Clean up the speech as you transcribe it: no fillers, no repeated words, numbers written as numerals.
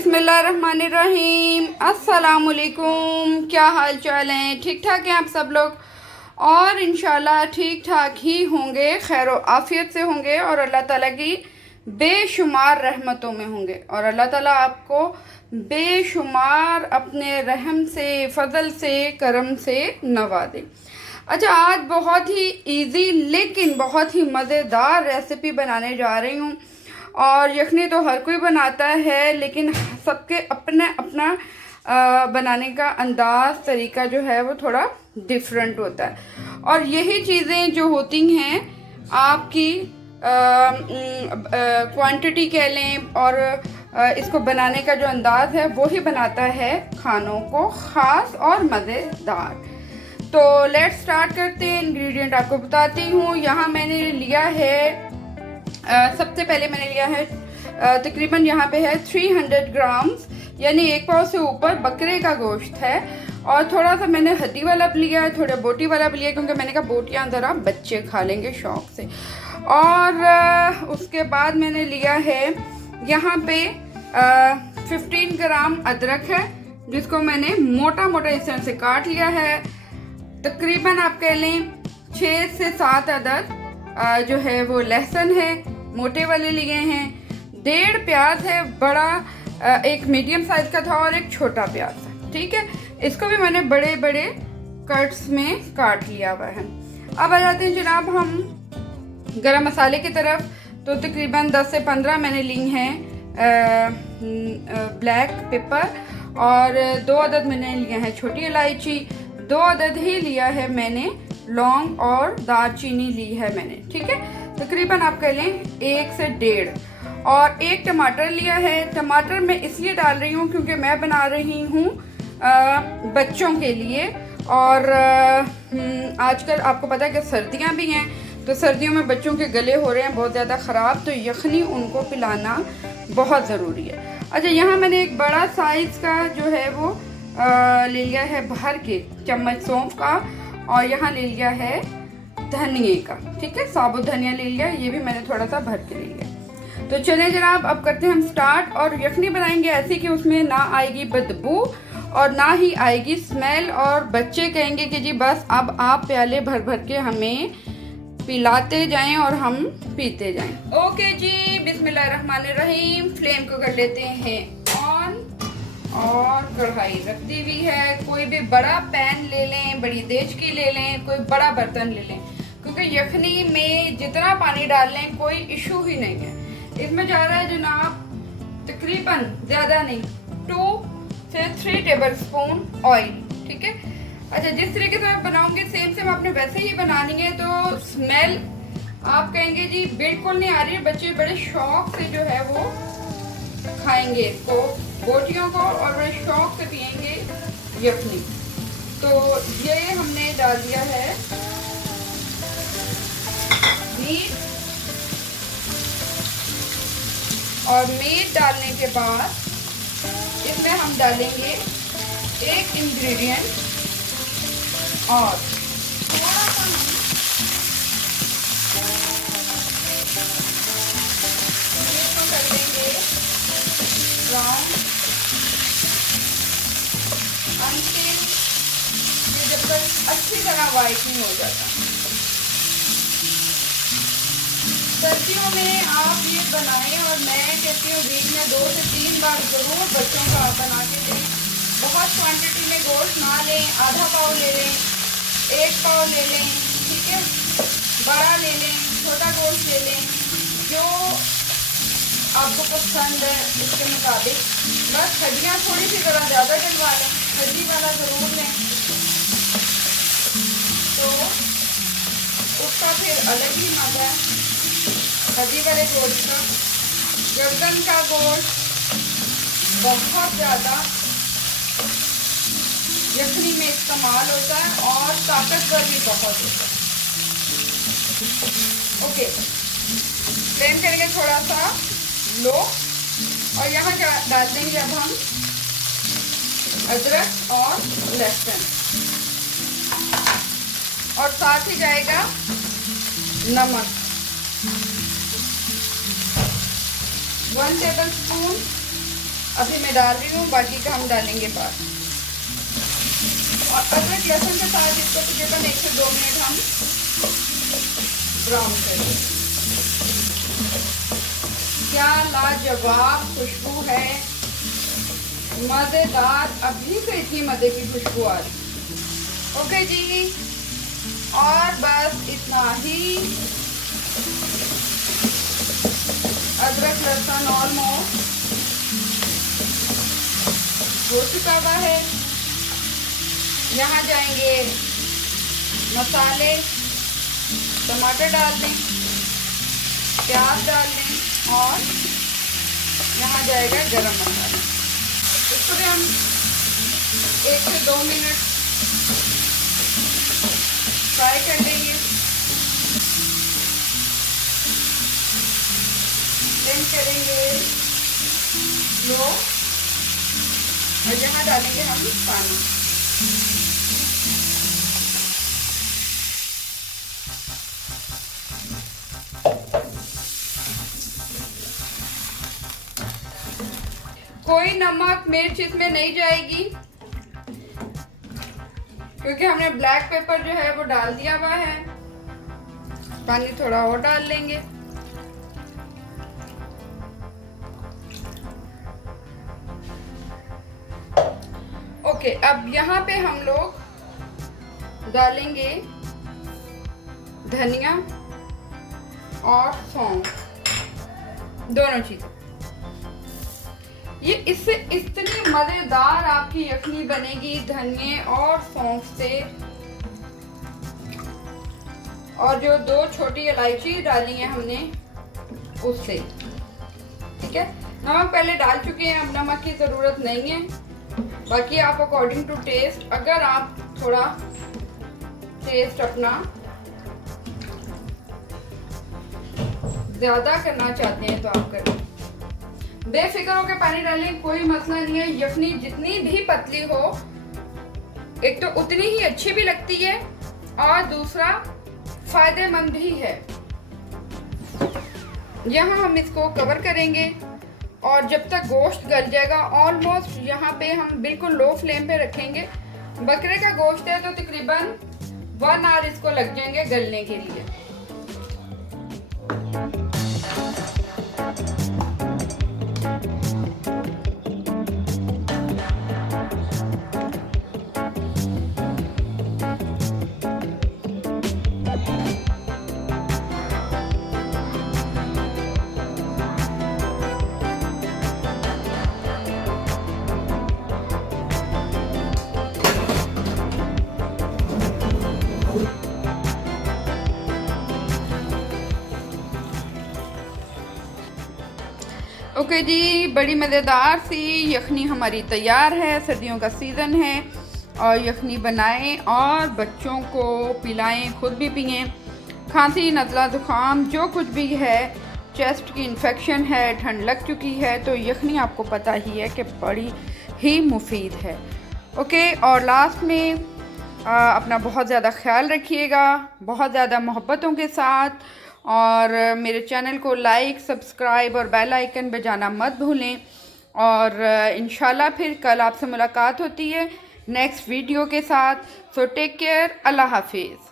बिस्मिल्लाहिर्रहमानिर्रहीम। अस्सलामुअलैकुम। क्या हाल चाल हैं? ठीक ठाक हैं आप सब लोग? और इंशाल्लाह ठीक ठाक ही होंगे, खैर आफ़ियत से होंगे और अल्लाह ताला की बेशुमार रहमतों में होंगे और अल्लाह ताला आपको बेशुमार अपने रहम से, फ़ज़ल से, करम से नवाजे। अच्छा, आज बहुत ही इजी लेकिन बहुत ही मज़ेदार रेसिपी बनाने जा रही हूँ। और यखनी तो हर कोई बनाता है, लेकिन सबके अपने अपना बनाने का अंदाज़, तरीका जो है वो थोड़ा डिफरेंट होता है। और यही चीज़ें जो होती हैं आपकी क्वांटिटी कह लें और इसको बनाने का जो अंदाज़ है वो ही बनाता है खानों को ख़ास और मज़ेदार। तो लेट्स स्टार्ट करते हैं। इंग्रेडिएंट आपको बताती हूँ। यहाँ मैंने लिया है सबसे पहले मैंने लिया है तकरीबन यहाँ पे है 300 ग्राम्स, यानी 1 पाव से ऊपर बकरे का गोश्त है। और थोड़ा सा मैंने हड्डी वाला भी लिया है, थोड़ा बोटी वाला भी लिया, क्योंकि मैंने कहा बोटियाँ ज़रा बच्चे खा लेंगे शौक़ से। और उसके बाद मैंने लिया है यहाँ पे 15 ग्राम अदरक है, जिसको मैंने मोटा मोटा इस तरह से काट लिया है। तकरीबन आप कह लें 6 से 7 अदद जो है वो लहसुन है, मोटे वाले लिए हैं। 1.5 प्याज है, बड़ा एक मीडियम साइज का था और एक छोटा प्याज था। ठीक है, इसको भी मैंने बड़े बड़े कट्स में काट लिया हुआ है। अब आ जाते हैं जनाब हम गरम मसाले की तरफ। तो तकरीबन 10 से 15 मैंने ली हैं ब्लैक पेपर और 2 अदद मैंने लिए हैं छोटी इलायची, 2 अदद ही लिया है मैंने लौंग और दालचीनी ली है मैंने। ठीक है, तकरीबन आप कह लें 1 से 1.5। और 1 टमाटर लिया है। टमाटर मैं इसलिए डाल रही हूँ क्योंकि मैं बना रही हूँ बच्चों के लिए। और आजकल आपको पता है कि सर्दियाँ भी हैं, तो सर्दियों में बच्चों के गले हो रहे हैं बहुत ज़्यादा ख़राब, तो यखनी उनको पिलाना बहुत ज़रूरी है। अच्छा, यहाँ मैंने एक बड़ा साइज़ का जो है वो ले लिया है भर के चम्मच सौंफ का, और यहाँ ले लिया है धनिए का। ठीक है, साबुत धनिया ले लिया, ये भी मैंने थोड़ा सा भर के ले लिया। तो चलिए जनाब, अब करते हैं हम स्टार्ट। और यखनी बनाएंगे ऐसे कि उसमें ना आएगी बदबू और ना ही आएगी स्मेल, और बच्चे कहेंगे कि जी बस अब आप प्याले भर भर के हमें पिलाते जाएं और हम पीते जाएं। ओके जी, बिस्मिल्लाहिर्रहमानिर्रहीम। फ्लेम को कर लेते हैं ऑन और कढ़ाई रख दी हुई है। कोई भी बड़ा पैन ले लें, बड़ी देचकी ले लें, कोई बड़ा बर्तन ले लें, क्योंकि यखनी में जितना पानी डाल लें कोई इशू ही नहीं है। इसमें जा रहा है जनाब तकरीबन ज़्यादा नहीं 2 से 3 टेबल स्पून ऑयल। ठीक है, अच्छा, जिस तरीके से आप बनाऊंगे सेम आपने वैसे ही बनानी है। तो स्मेल आप कहेंगे जी बिल्कुल नहीं आ रही है, बच्चे बड़े शौक से जो है वो खाएंगे इसको, बोटियों को, और बड़े शौक से पियेंगे यखनी। तो ये हमने डाल दिया है मीट, और मीट डालने के बाद इसमें हम डालेंगे एक इंग्रेडिएंट और थोड़ा सा इसको कर देंगे ब्राउन अंटिल ये जब तक अच्छी तरह वाइट नहीं हो जाता। सर्दियों में आप ये बनाएं, और मैं कहती हूँ वीक में 2 से 3 बार ज़रूर बच्चों का आप बना के दें। बहुत क्वांटिटी में गोश्त ना लें, आधा पाव ले लें, 1 पाव ले लें। ठीक है, बड़ा ले लें, छोटा गोश्त ले लें, जो आपको पसंद है उसके मुताबिक। बस हड्डियाँ थोड़ी सी ज़रा ज़्यादा डलवा लें, हड्डी वाला ज़रूर लें, तो उसका फिर अलग ही मज़ा है हड्डी वाले गोश्त का। गर्दन का गोश्त बहुत ज़्यादा यखनी में इस्तेमाल होता है और ताकतवर भी बहुत होता है। ओके, फ्लेम करेंगे थोड़ा सा लो, और यहाँ क्या डाल देंगे अब हम अदरक और लहसुन, और साथ ही जाएगा नमक। 1 टेबल स्पून अभी मैं डाल रही हूँ, बाकी का हम डालेंगे बाद। और अदरक लहसुन के साथ इसको तकरीबन 1 से 2 मिनट हम ब्राउन करेंगे। क्या लाजवाब खुशबू है, मज़ेदार। अभी से इतनी मज़े की खुशबू आ रही। ओके जी, और बस इतना ही। अदरक लहसुन ऑलमोस्ट हो चुका हुआ है। यहाँ जाएंगे मसाले, टमाटर डाल दें, प्याज डाल दें, और यहाँ जाएगा गरम मसाला। इसको भी हम 1 से 2 मिनट फ्राई कर लेंगे। ब्लेंड करेंगे लो, और यहाँ डालेंगे हम पानी। कोई नमक मिर्च इसमें नहीं जाएगी, क्योंकि हमने ब्लैक पेपर जो है वो डाल दिया हुआ है। पानी थोड़ा और डाल लेंगे। ओके, अब यहाँ पे हम लोग डालेंगे धनिया और सौंफ, दोनों चीज़। ये इससे इतनी मज़ेदार आपकी यखनी बनेगी धनिये और सौंफ से। और जो 2 छोटी इलायची डाली है हमने उससे, ठीक है। नमक पहले डाल चुके हैं, अब नमक की ज़रूरत नहीं है। बाकी आप अकॉर्डिंग टू टेस्ट, अगर आप थोड़ा टेस्ट अपना ज़्यादा करना चाहते हैं तो आप करें। बेफिक्र होकर पानी डालें, कोई मसला नहीं है। यखनी जितनी भी पतली हो, एक तो उतनी ही अच्छी भी लगती है, और दूसरा फायदेमंद भी है। यहाँ हम इसको कवर करेंगे, और जब तक गोश्त गल जाएगा, ऑलमोस्ट यहाँ पे हम बिल्कुल लो फ्लेम पे रखेंगे। बकरे का गोश्त है तो तकरीबन 1 आवर इसको लग जाएंगे गलने के लिए। ओके जी, बड़ी मज़ेदार सी यखनी हमारी तैयार है। सर्दियों का सीज़न है, और यखनी बनाएं और बच्चों को पिलाएं, खुद भी पिएं। खांसी, नज़ला, ज़ुकाम जो कुछ भी है, चेस्ट की इन्फेक्शन है, ठंड लग चुकी है, तो यखनी आपको पता ही है कि बड़ी ही मुफीद है। ओके, और लास्ट में अपना बहुत ज़्यादा ख्याल रखिएगा, बहुत ज़्यादा मोहब्बतों के साथ। और मेरे चैनल को लाइक, सब्सक्राइब और बेल आइकन बजाना मत भूलें। और इंशाल्लाह फिर कल आपसे मुलाकात होती है नेक्स्ट वीडियो के साथ। सो टेक केयर, अल्लाह हाफिज़।